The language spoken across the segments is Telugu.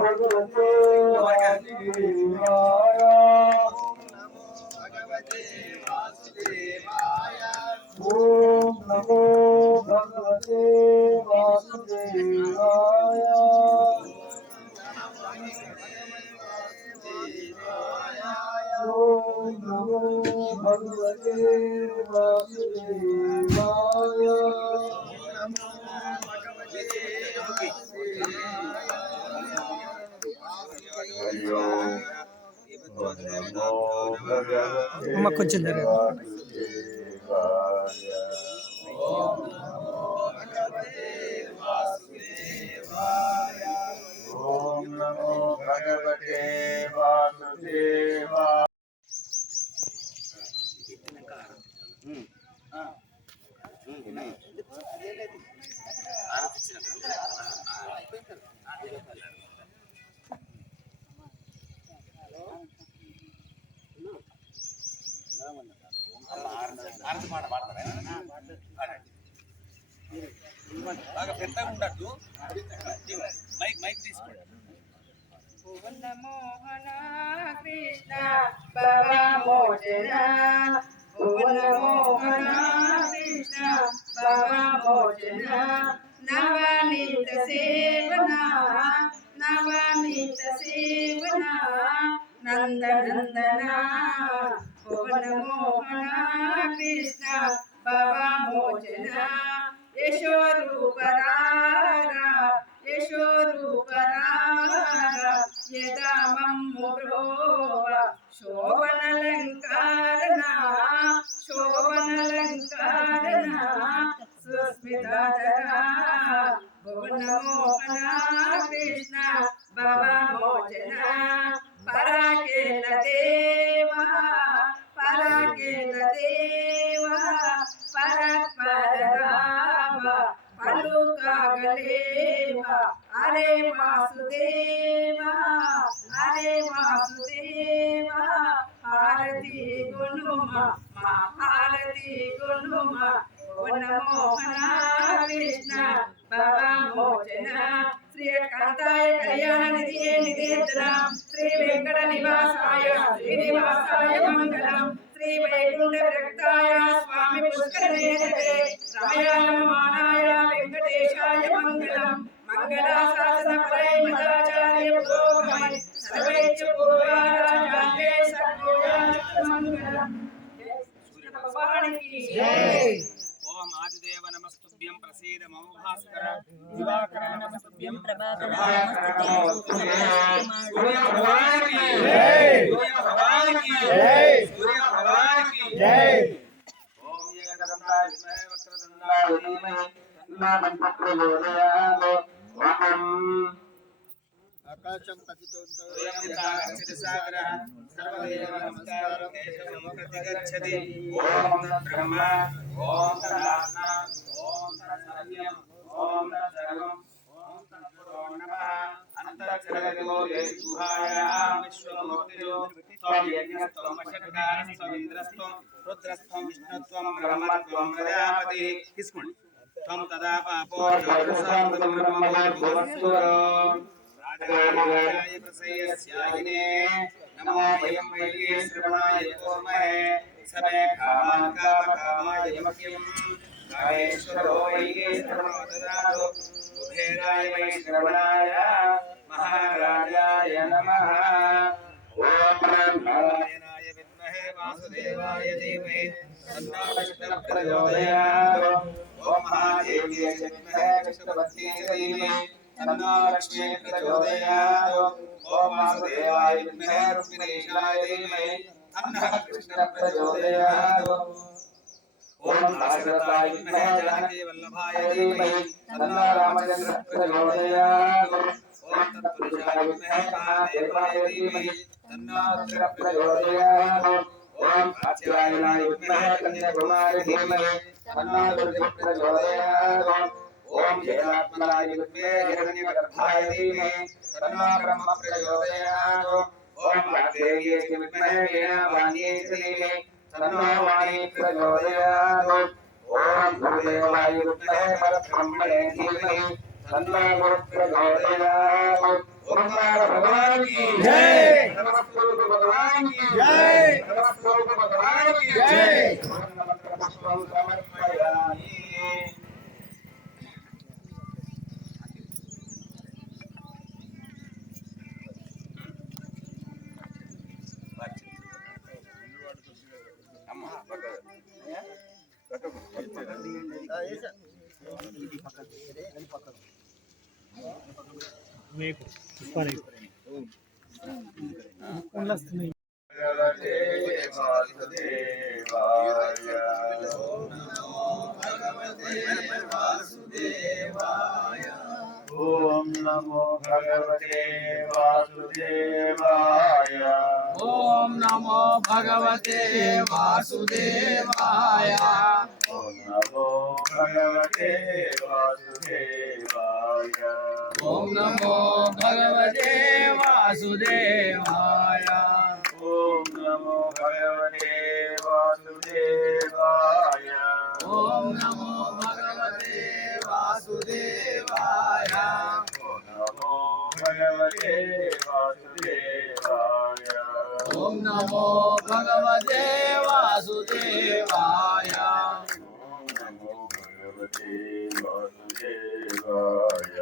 भगवते वासुदेवाय। ओम नमो भगवते वासुदेवाय। ओम नमो भगवते वासुदेवाय। అమ్మ కొంచెం దగ్గర ఓం నమో భగవతే వాసుదేవాయ. బాగా పెద్దగా ఉండద్దు మైక్ తీసుకోండి. మోహన కృష్ణ భవమోచన మోహన కృష్ణ భవమోచన నవనీత సేవన నవనీత సేవన నందనందన భువన మోహన కృష్ణ భవమోచన యశోరూపరారా యశోరూపరారా యదా మమ్మురోవ శోభనలంకారణ శోభనలంకారణ సుస్మితాధరా భువన మోహన కృష్ణ భవమోచన పరాకేల దేవా పరాకేల దేవా పరత్పరరామ పలుకాగలేవా అరే వాసుదేవా అరే వాసుదేవా హారతి గుణుమ మా హారతి గుణుమ ఓం మోహన కృష్ణ భవమోచన శ్రీ కాంతాయ కళ్యాణ నిధియే నిధేతనం శ్రీ వెంకట నివాసాయ శ్రీనివాసాయ మంగళం శ్రీ వైకుంఠ విరక్తాయ స్వామి పుష్కరనేతరే రమయాయ మానాయ వెంకటేశాయ మంగళం మంగళాశాసన పరై మదాచార్య పురోగమై సర్వైచ పూర్వారాచార్య సర్వోయాయ మంగళం. భగవానికి జై. ఓం ఆదిదేవ నమస్తుభ్యం ప్రసీద మమ భాస్కర దివాకర నమస్తుభ్యం ప్రభాకర సూర్య భగవానికి జై సూర్య భగవానికి జై సూర్య భగవానికి జై. ఓం ఏకదంతాయ విద్మహే వక్రతుండాయ ధీమహి తన్నో ప్రచోదయాత్. ఓం ఆకాశం పతితో గచ్చతి సాగరః సర్వదేవ నమస్కారం దేశం ప్రతిగచ్చతి. ఓం బ్రహ్మ ఓం తదాత్మ ఓం తత్సత్యం ఓం తత్సర్వం ఓం తత్పురో నమః. అంతఃచరగో యేసుహాయాం విశ్వమూర్తిరో త్వం యజ్ఞస్త్వం వశత్కారస్త్వం ఇంద్రస్త్వం రుద్రస్త్వం విష్ణుత్వం బ్రహ్మత్వం ప్రజాపతి. తీసుకోండి. త్వం తదా పాపో జగత్సాంతం బ్రహ్మభూవస్సురో రాజాయ ప్రసయస్యాయినే నమో వయం వైగే శ్రవణాయ కోమహే సమే కామాన్ కామకామాయ యమక్యం కామేశ్వరో వైగే శ్రవణో దదాతు కుబేరాయ వై శ్రవణాయ మహారాజాయ నమః. ఓం నారాయణాయ విద్మహే వాసుదేవాయ ధీమహి తన్నో విష్ణుః ప్రచోదయాత్. ఓం మహాదేవ్యై విద్మహే విష్ణుపత్న్యై ధీమహి తన్నో లక్ష్మీ ప్రచోదయాత్. ఓం వాసుదేవాయ విద్మహే రుక్మిణీశాయ ధీమహి తన్నః కృష్ణః ప్రచోదయాత్. ఓం భాస్కరాయ విద్మహే జానకీ వల్లభాయ ధీమహి తన్నో రామచంద్రః ప్రచోదయాత్. ఓం తత్పురుషాయ విద్మహే మహాదేవాయ ధీమహి తన్నో రుద్రః ప్రచోదయాత్. ఓం కాత్యాయనాయ విద్మహే కన్యాకుమారి ధీమహి తన్నో దుర్గః ప్రచోదయాత్. ఓం జగదాత్మనాయ విద్మహే హిరణ్యగర్భాయ ధీమహి తన్నో బ్రహ్మ ప్రచోదయాత్. ఓం వాగ్దేవ్యై విద్మహే వీణావాణ్యై ధీమహి తన్నో వాణీ ప్రచోదయాత్. ఓం గురుదేవాయ విద్మహే పరబ్రహ్మణే ధీమహి తన్నో గురు ప్రచోదయాత్. ఓంకార భగవానికి జై. నమస్వరూప భగవానికి జై. నమస్వరూప భగవానికి జై. పుష్పం సమర్పయామి. భగవతే వాసుదేవాయ. ఓం నమో భగవతే వాసుదేవాయ. ఓం నమో భగవతే వాసుదేవాయ. ఓం నమో భగవతే వాసుదేవాయ. ఓం నమో భగవతే వాసుదేవాయ. ఓం నమో భగవతే వాసుదేవాయ. ఓం నమో భగవతే వాసుదేవాయ. ఓం నమో భగవతే వాసుదేవాయ. ఓం నమో భగవతే వాసుదేవాయ. ఓం నమో భగవతే ఓం వాసుదేవాయ.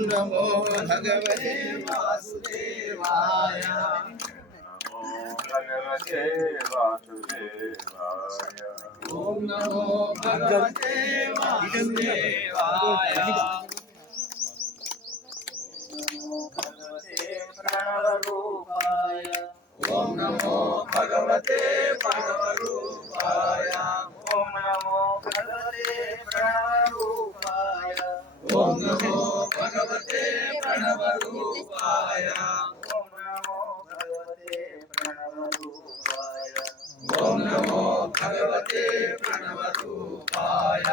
నమో భగవతే వాసుదేవాయ. ఓం నమో భగవతే వాసుదేవాయ. ఓం నమో భగవతే వాసుదేవాయ. ప్రణవరూపాయ. ఓం నమో భగవతే ప్రణవరూపాయ. ఓం నమో భగవతే ప్రణవరూపాయ. ఓం నమో భగవతే ప్రణవరూపాయ. ఓం నమో భగవతే ప్రణవరూపాయ. ఓం నమో భగవతే ప్రణవరూపాయ.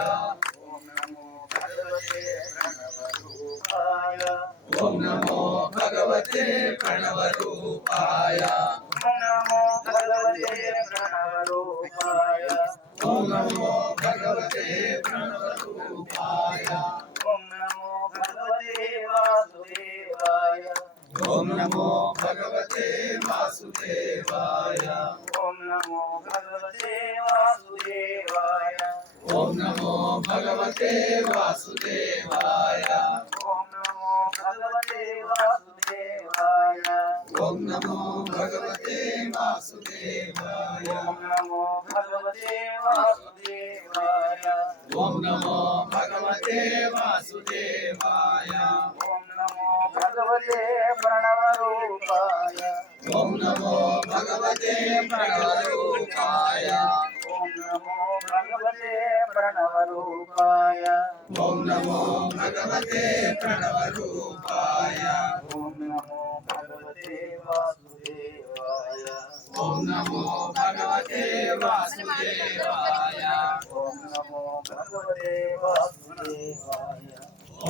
ఓం నమో భగవతే ప్రణవరూపాయ. ఓం నమో భగవతే ప్రణవరూపాయ. ఓం నమో భగవతే ప్రణవరూపాయ. ఓం నమో భగవతే ప్రణవరూపాయ. ఓం నమో భగవతే వాసుదేవాయ. ఓం నమో భగవతే వాసుదేవాయ. ఓం నమో భగవతే వాసుదేవాయ. ఓం నమో భగవతే వాసుదేవాయ. ఓం నమో భగవతే వాసుదేవాయ. ఓం నమో భగవతే వాసుదేవాయ. ఓం నమో భగవతే వాసుదేవాయ. ఓం నమో భగవతే వాసుదేవాయ. ఓం నమో భగవతే ప్రణవరూపాయ. ఓం నమో భగవతే ప్రణవరూపాయ. ఓం నమో భగవతే ప్రణవరూపాయ. ఓం నమో భగవతే ప్రణవరూపాయ. ఓం నమో భగవతే వాసుదేవాయ. ఓం నమో భగవతే వాసుదేవాయ. ఓం నమో భగవతే వాసుదేవాయ.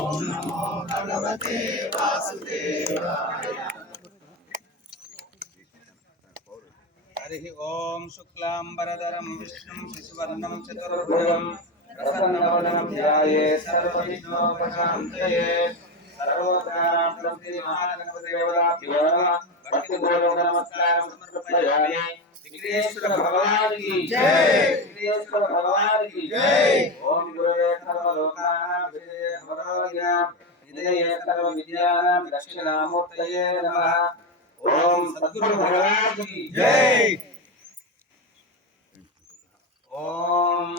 ఓం నమో భగవతే వాసుదేవాయ. హరి ఓం శుక్లాంబరధరం విష్ణుం శశివర్ణం చతుర్భుజం ప్రసన్నవదనం ధ్యాయేత్ సర్వవిఘ్నోపశాంతయే. సర్వోపకారార్థం మహాగణపతిదేవతాభ్యో నమః. భక్తిపూర్వక నమస్కారం సమర్పయామి. విఘ్నేశ్వర భగవానికి జై. విఘ్నేశ్వర భగవానికి జై. ఓం గురవే సర్వలోకానాం విజయ భగవద్గీతాం విజయ సర్వ విద్యానాం దక్షిణామూర్తయే నమః. ఓం సద్గురు భగవానికి జై. ఓం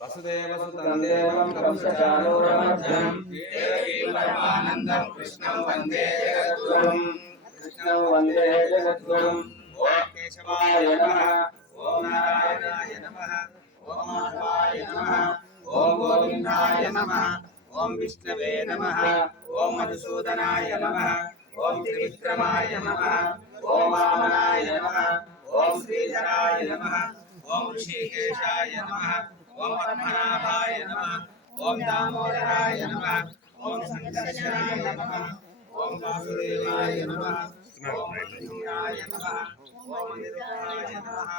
వసుదేవసుతం దేవం కంసచానూరమధ్యం దేవకీ పరమానందం కృష్ణం వందే జగద్గురుం. కృష్ణం వందే జగద్గురుం. ఓం కేశవాయ నమః. ఓం నారాయణాయ నమః. ఓం మాధవాయ నమః. ఓం గోవిందాయ నమః. ఓం విష్ణవే నమః. ఓం మధుసూదనాయ నమః. ఓం త్రివిక్రమాయ నమః. ఓం వామనాయ నమః. ఓం శ్రీధరాయ నమః. ఓం ఋషికేశాయ నమః. ఓం పద్మనాభాయ నమః. ఓం దామోదరాయ నమః. ఓం సంకర్షణాయ నమః. ఓం వాసుదేవాయ నమః. ఓం మధుసూదనాయ నమః. ఓం నిరుద్ధాయ నమః.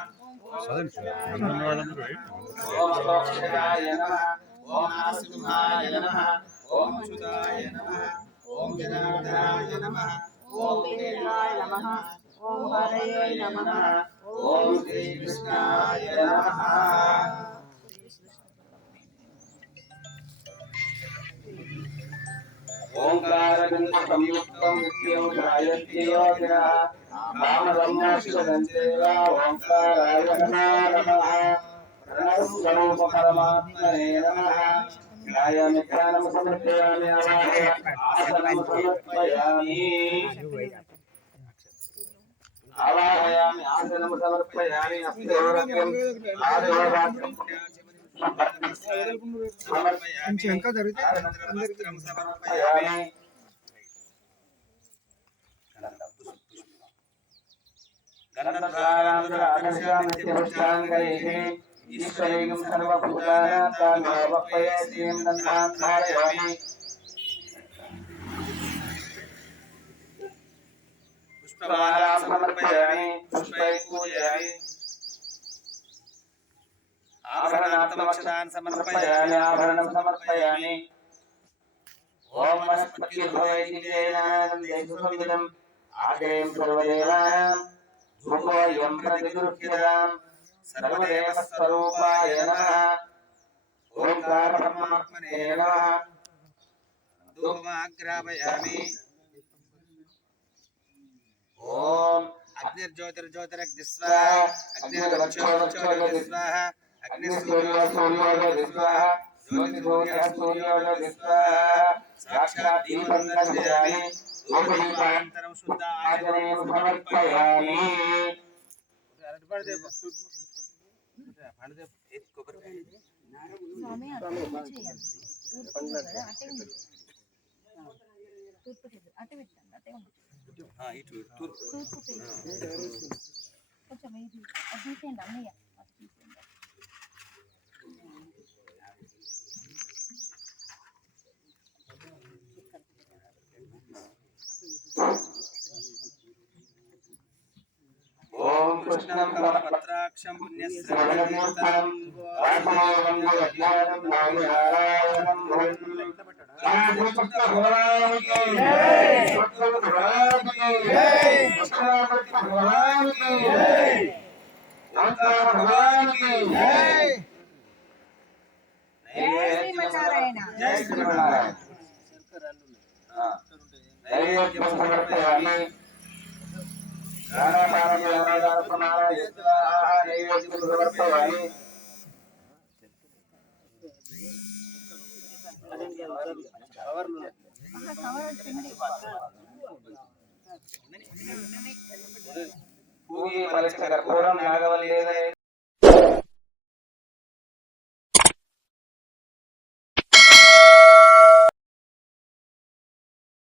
ఓం అక్షరాయ నమః. ఓం నరసింహాయ నమః. ఓం ఓం అచ్యుతాయ నమః ఓం జనార్దనాయ నమః ఓం వెంకటాయ నమః ఓం హరయే నమః ఓం శ్రీకృష్ణాయ నమః ఓంకారగంధ సంయుక్తం నిత్యం గాయత్రి యోగిన నామరమ్యాశివదంతేవ ఓంకారాయ నమః ప్రణవస్వరూప పరమాత్మనే నమః ధ్యాయామి ధ్యానం సమర్పయామి ఆసనం సమర్పయామి ఆవాహయామి ఆసనం సమర్పయామి అస్యోరకం ఆదివాక్యం కొంచెం వెనక జరిగితే సమర్పయామి గణపతారాధనాభిషేకం ఈశ్వరీయం సర్వభూతానాం తామవపయసీం దంతాన్ ధారయామి పుష్పమాలా సమర్పయామి పుష్పై పూజయామి ఆభరణాత్మక్షతాన్ సమర్పయామి ఆభరణం సమర్పయామి ఓం వనస్పతిర్భవైతికేనానందేశుసంవిదం ఆదేయం సర్వదేవానాం ధూపోయం ప్రతిగృహ్యతాం సర్వదేవస్వరూపాయ నమః ఓంకార పరమాత్మనే నమః ధూపమాగ్రాపయామి ఓం అగ్నిర్జ్యోతిర్జ్యోతిరగ్నిస్వాహ అగ్నిర్జ్యోతిర్జ్యోతిర్స్వాహ అగ్నిసూర్యోస్వాహ జ్యోతిర్సూర్యోస్వాహ సాక్షాత్ దీపం దర్శయామి ధూపదీపానంతరం శుద్ధ ఆచమనీయం సమర్పయామి స్వామి అటు చేయండి తూర్పు కదా అటే ఉంది తూర్పు అటే పెట్టండి అటే ఉంది తూర్పు కొంచెం ఇది అది తీసేయండి అన్నయ్య అది తీసేయండి ఓం కృష్ణం కమలపత్రాక్షం పుణ్యశ్రవణకీర్తనం వాసుదేవం జగద్ధారం నారాయణం జై శ్రీమన్నారాయణ నైవేద్యం సమర్పయామి నైవేద్యం సమర్పయామి పూగి పలిష్ట కర్పూరం నాగవల్లి